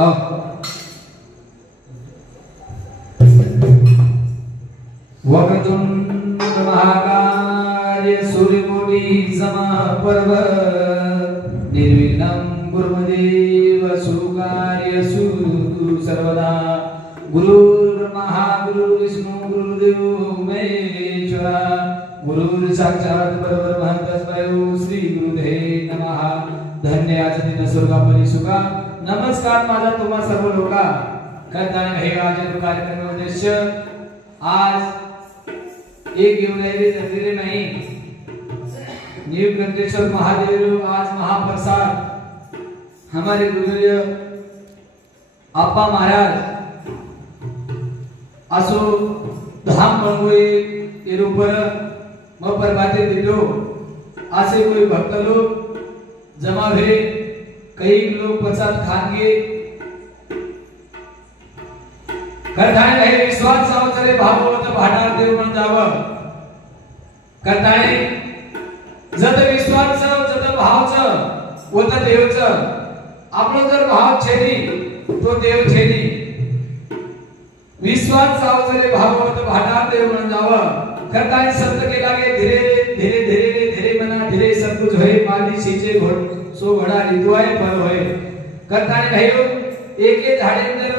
आओ वक्रतुंड महाकाय सूर्यकोटि समप्रभ निर्विघ्नं कुर्मदेव सुकार्यसु सर्वदा गुरुर्ब्रह्मा गुरुर्विष्णु गुरुर्देवो महेश्वरा गुरुर्साक्षात् परब्रह्म तस्मै श्री गुरुदेव नमः। धन्य आचरण स्वर्गापरी सुखा। नमस्कार माझा तुम्हा सर्व लोका करताना हे आज कार्यक्रम उद्देश्य आज एक येवले जगले नाही नीव कंटेश्वर महादेव आज महाप्रसाद हमारे गुरुदेव अप्पा महाराज असो धाम बनवे तेरे ऊपर म पर बातें दिलो ऐसे कोई भक्त लोग जमा हुए कई लोग प्रसाद खाएंगे करताय रहे विश्वास सावचरे भागवत भाटार देव म्हण जावं करताय जत विश्वास जत भावच वत देवच आपलो जर भाव छेनी तो देव छेनी विश्वास सावचरे भागवत भाटार देव म्हण जावं करताय संत के लागे धीरे धीरे धीरे धीरे मना धीरे सब कुछ होए माली सीचे घोड़ सो घोड़ा रिदुआय पर होए करताय रहे एक झाडे अंदर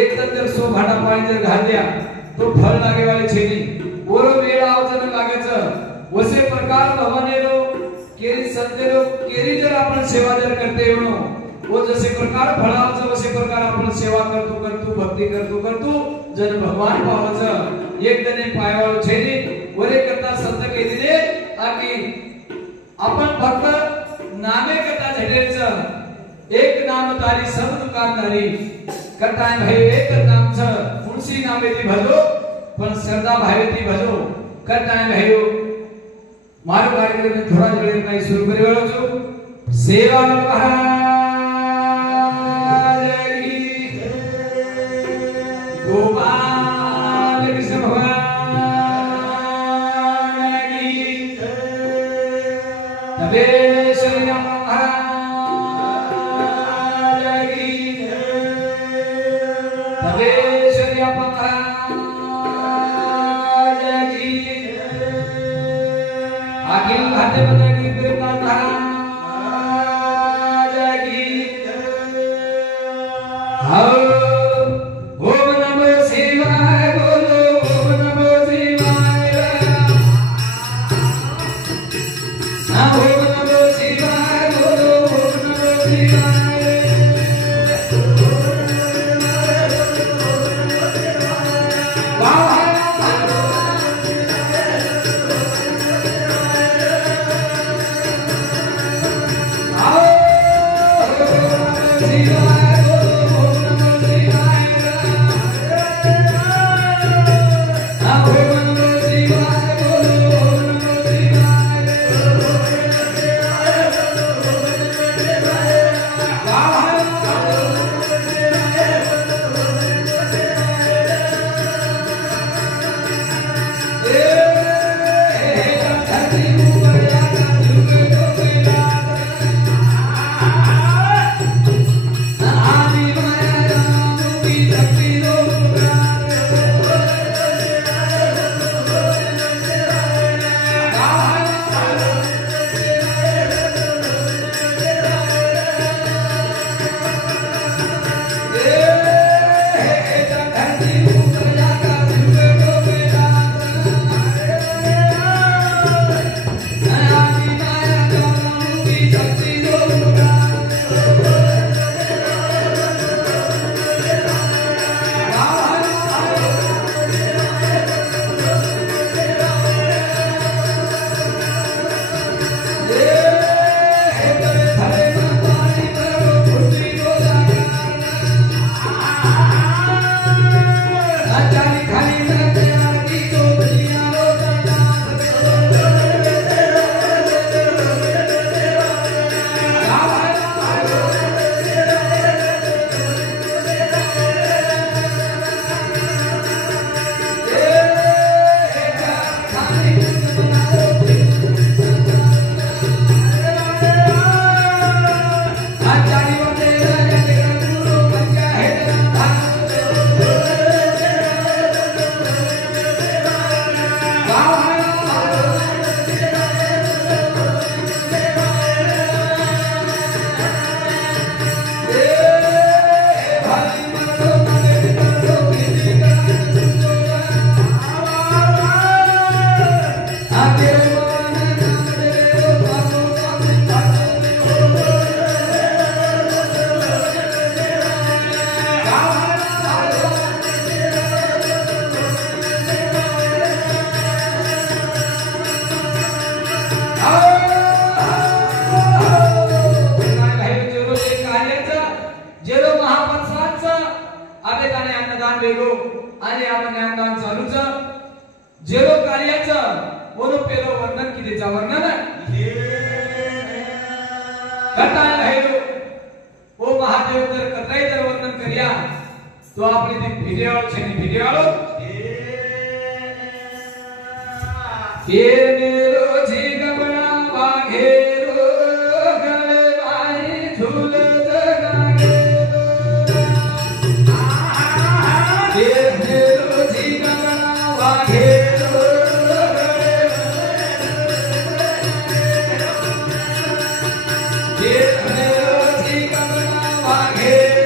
एक तर सो घाटा पाणी जर घालल्या तो फळ लागे वाले छेनी ओरो वेळ आवजन लागायचं वसे प्रकार भवनेलो केरी संतेलो केरी जर आपण सेवा जर करते हो वो जसे प्रकार फळावचं वसे प्रकार आपण सेवा करतो भक्ती करतो जन भगवान पावचं एक जने पायवाळ छेनी वरे करता संत के दिले आकी आपण फक्त नामे करता झटेचं एक नाम तारी सब दुकानदारी करताय भाई एक नाम छ मुंशी नामे ती भजो पण श्रद्धा भावे ती भजो करताय भाईओ मारो कार्यक्रम में थोड़ा जड़े काही सुरू करी वालो छो सेवा महाराज की गोपाल कृष्ण भगवान की तबेश्वरी महाराज अखिल घाटे बना की कृपा जागी ओम नमो शिवाय बोलो ओम नमो शिवाय ओम नमो शिवाय बोलो ओम नमो शिवाय ज्ञानदान देगो आणि आपण ज्ञानदान चालूच जेरो कार्याचं ओनो पेलो वर्णन कितीचा वर्णन कटाय राहिलो ओ महादेव जर कटाई जर वर्णन करिया तो आपली ती भिडेवाळो છે ને भिडेवाळो के मेरो जीगबणा वाघेरो गळे वाही झुलत गागेरो के मेरो जीगबणा वाघेरो के मेरो जीगबणा वाघेरो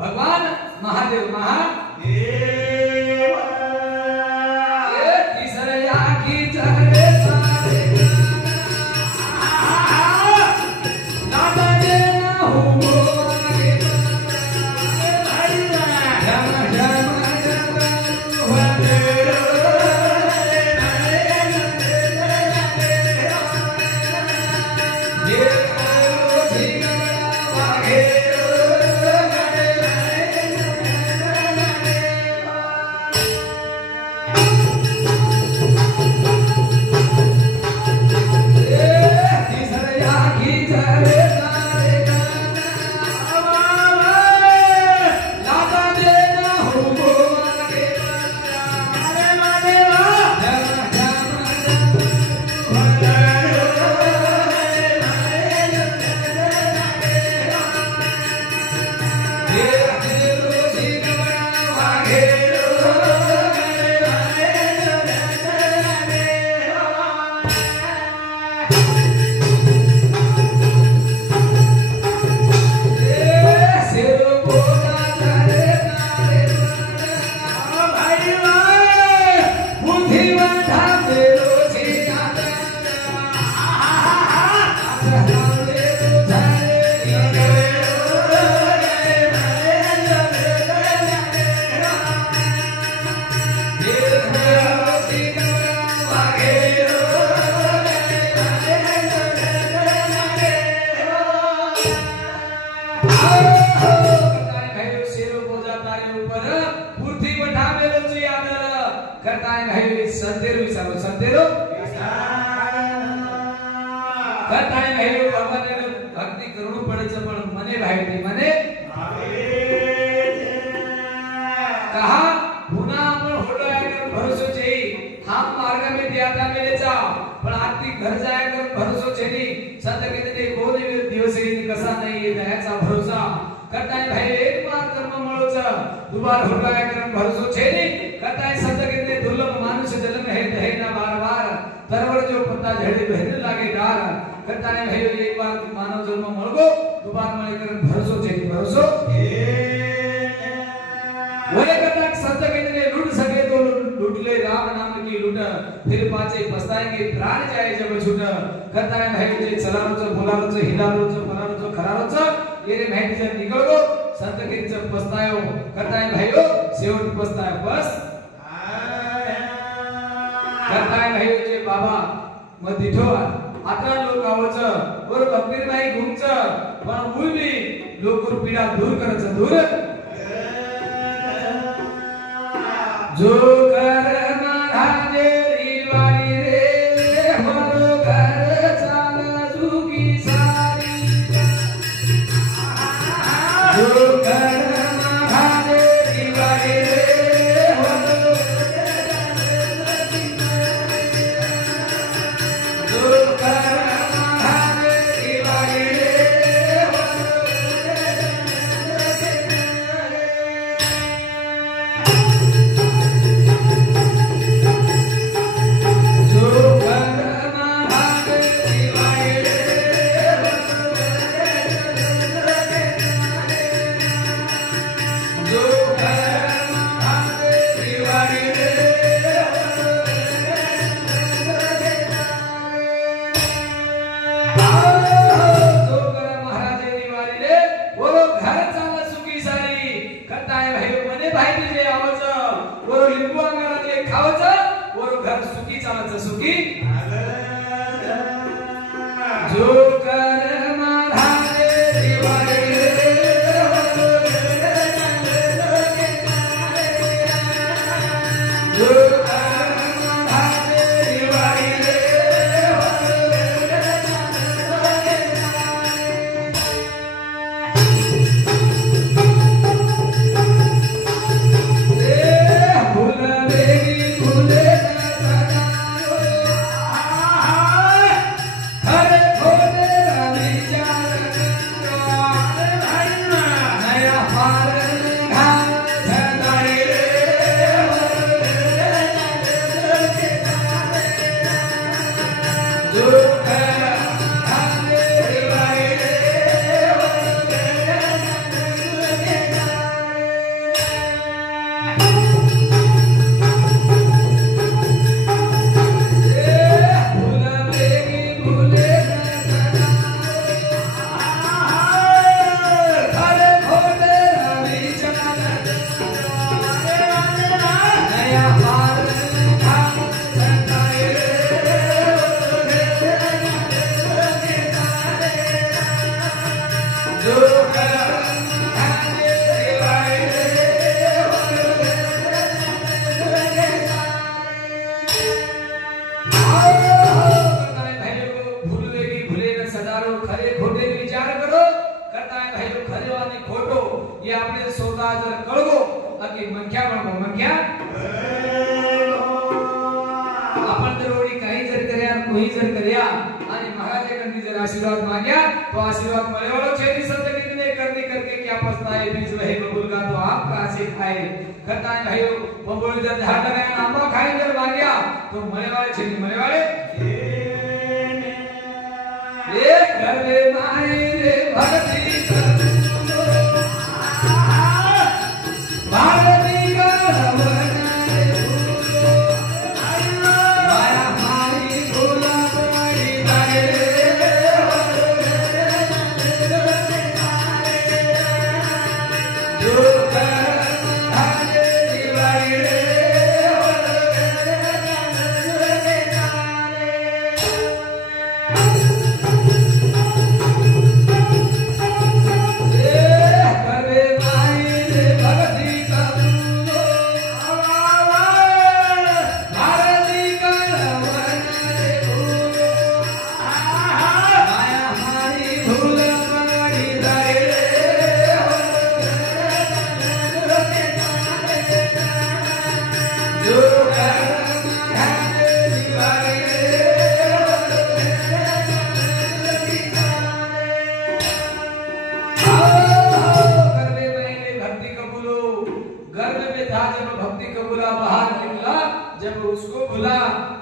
भगवान महादेव महादेव तीसरया की चहरे सारे नाता देना हो आगे जम जम भाई संतेरो विचारो संतेरो करताय भाई भगवान ने भक्ति करणું પડે છે પણ મને ભાઈ મને कहा पुन्हा आपण होडयाकर भरोसो छे हम मार्ग में त्याता मिले जा पण आती घर जायाकर भरोसो छे नी संत कहते ते कोणी दिवसे कसा नाही दयाचा भरोसा करताय भाई एक बार कर्म મળો છે दुबार होडयाकर भरोसो छे नी करताय संत कहते दुर्लभ मानुष जन्म है दहे ना बार-बार तरवर जो पत्ता झड़े बहने लागे डार करताय भाई एक बार मानव जन्म મળગો दुबार મળે कर भरोसो छे भरोसो वही करता संत कहते लूट सके तो लूट ले राम नाम की लूट फिर पाछे पछताएंगे प्राण जाए जब छूट करता है भाई जे चलारो छ बोलारो छ हिलारो छ फरारो छ खरारो छ ये रे भाई जे निकळगो संत कहते जब पछतायो करता है भाईओ शेवट पछताय बस करता है भाई जे बाबा म दिठो आता लोक आवच और कबीर भाई घुमच पण उभी लोकर पीडा दूर करच दूर जो कर महाराजे रिवाई रे हमारो घर चाला सुखी सारी जो कर महाराजे रिवाई रे हमारो जो कर महाराजे रिवाई रे आशीर्वाद मांगा तो आशीर्वाद मिले वालों छेदी संत कितने करने करके क्या पछताए बीच वही बबुल का तो आप कासे खाए करता है भाइयों बबुल जब हाथ लगाया आंबा खाई जब मांगा तो मिले वाले छेदी मिले वाले ये कर ले माई रे भक्ति भारती का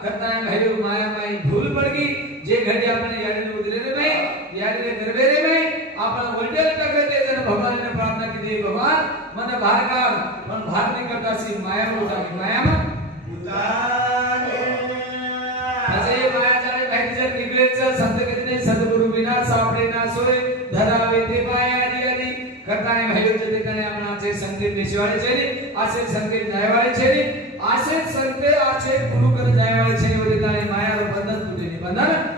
करता है भाई माया माई भूल पड़ गई जे घड़ी आपने याद लोग दिले में याद रे दरबारे में आपण उलटे टकरे जन भगवान ने प्रार्थना की दे भगवान मन बाहर का मन बाहर नहीं करता सी माया में उतारी माया में उतारे अजय माया जाने भाई जर निकले संत कहते सद्गुरु बिना सापडे ना सोय धरावे ते माया आदि आदि करता है भाई जते कने आपना आचे संकेत निशवाळे छे ने आचे संकेत जायवाळे छे ने आचे संते आचे गुरु कर जायवाळे छे ने वरी ताने माया रो बंधन तूटे ने बंधन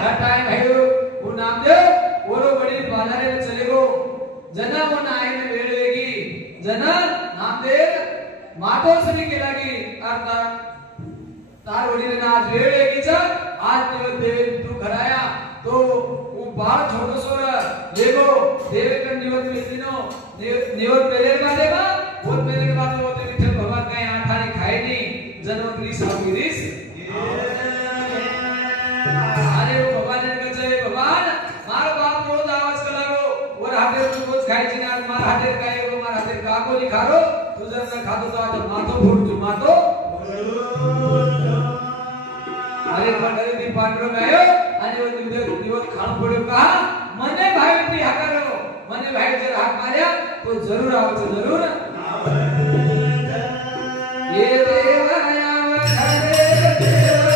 घटाय भयो वो नामदेव ओरो वडील बाजारे चले गो जना वो नायन वेळ वेगी जना नामदेव मातो सरी केला की अर्थात तार वडील आज वेळ वेगीचा आज दिवस देव तू घराया तो वो बाळ छोटो सोर लेगो देवे कर निवत मित्रिनो निवत पेले बादेवा बहुत पेले के बाद वो विठ्ठल भगवान काय आठाने खाए नहीं जनवरी साविरीस अरे वो भगवान ने कहे भगवान मारो बाप रोज आवाज करागो और हाथे रोज खायची ना मार हाथे काय गो मार हाथे काको नहीं खारो तू जर न खातो तो आता मातो फूट तू मातो अरे पंढरी दी पांडुरंग आयो आणि वो दिवस खाण पड्यो का मने भाई ती हाकारो मने भाई जर हाक मार्या तो जरूर आवच जरूर ये देवाया वखरे देवाया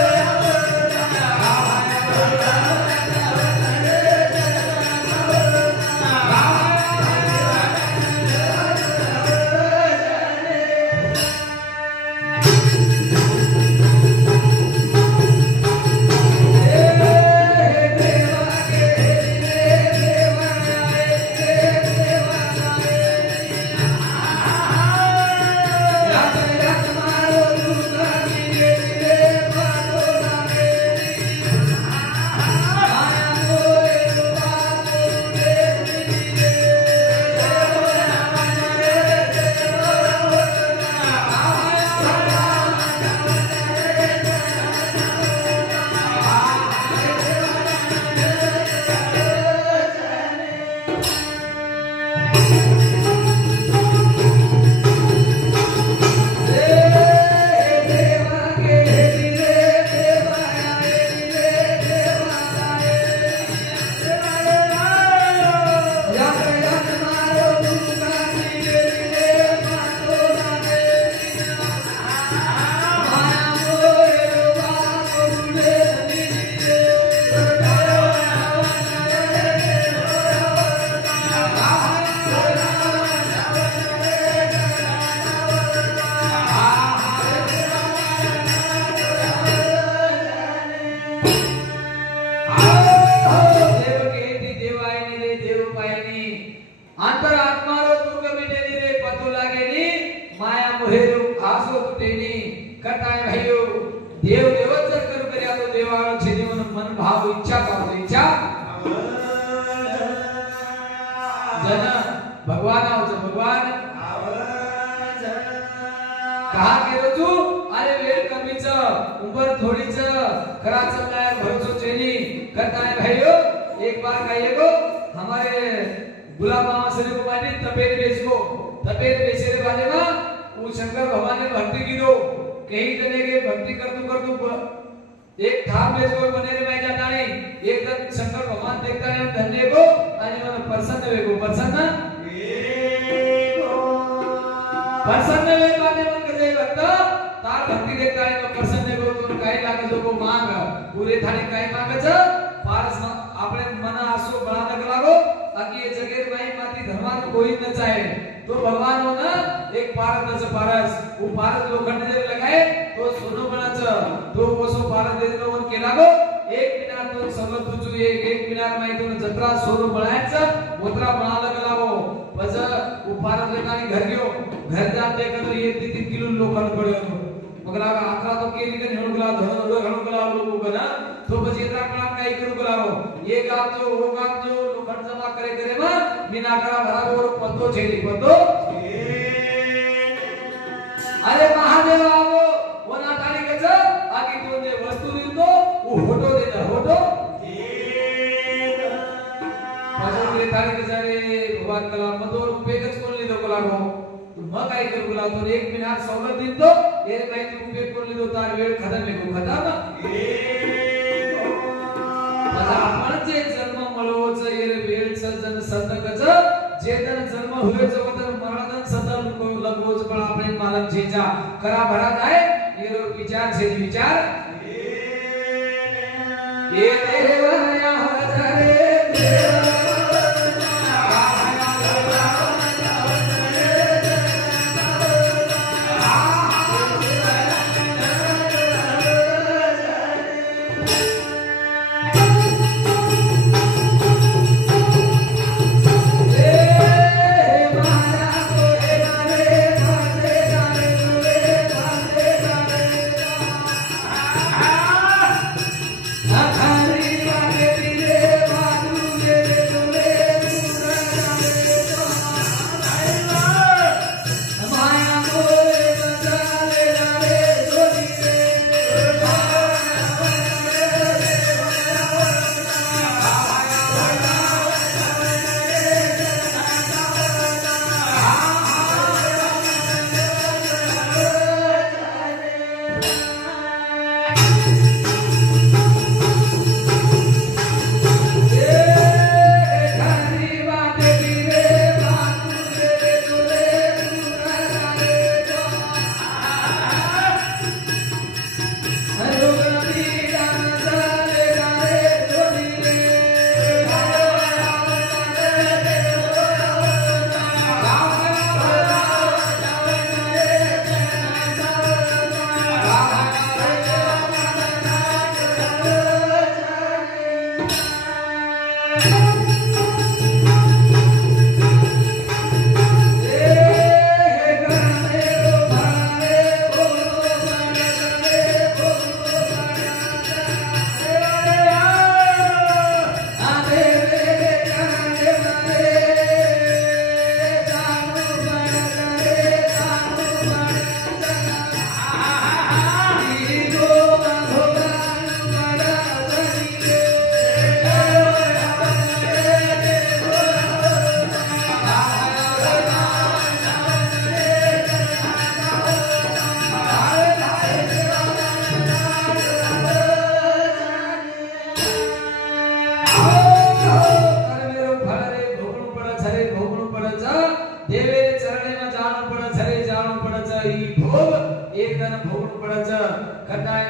अरे महादेव आवो वना तालिकेच आगी कोणते वस्तू दिलतो उ होटो देता होटो पाजोले तालिकेच रे भगवान कला मतो उपेगच कोण लिदो कलागो मग काय करू कला तो एक मिनिट सवलत दिलतो ये काय तू उपेग कोण लिदो तार वेळ खतम एको खतम माझा आपण जे जन्म मळवच ये वेळच जन सतकच जेतन जन्म होय जवतन मरणन सतल लगोज पण આપણે માલમ છેજા કરા ભરા જાય એરો વિચાર છે વિચાર એ દેવયા હરે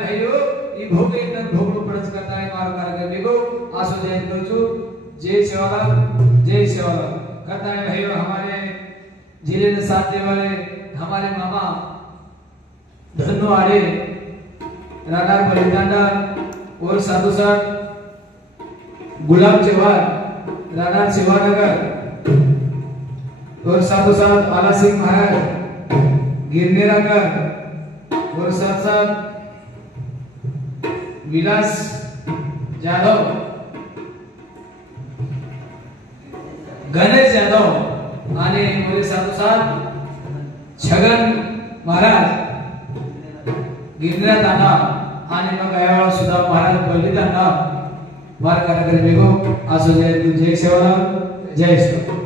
भाइयों ये भोग एकदम भोग पड़च करता है मार कर बेगो आसो जय दोजू जय सेवाला करता है भाइयों हमारे जिले में साथ देने वाले हमारे मामा धन्नो आड़े राडार बलिदांडा और साधु साथ गुलाब चौहान राडार शिवानगर और साधु साथ आला सिंह महाराज गिरनेराकर और साथ साथ विलास यादव गणेश यादव आणि मोरे साधू साथ छगन महाराज गिरनेरा तांडा आणि मग यावेळा सुद्धा महाराज बलिदांडा वार कार्यक्रम बेगो आसो जय सेवा जय सेवा